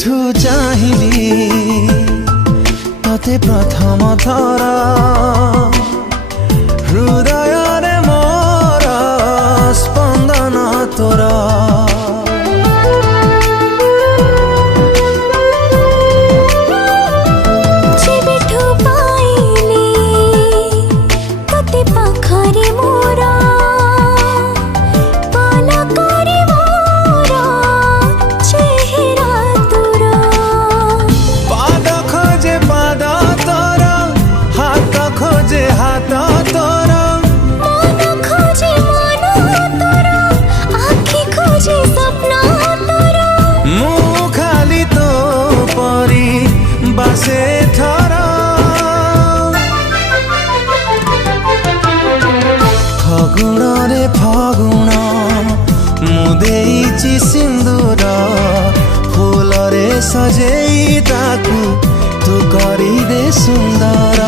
जेबेठू चाहिली तते प्रथम थर हृदय रे मोर स्पंदन तोर जेबेठू पाइली तते पाखरे मोर से थरा फगुण रे फगुण मुदेची सिंदूर फूल रे सजेई ताकू तू करी दे सुंदर।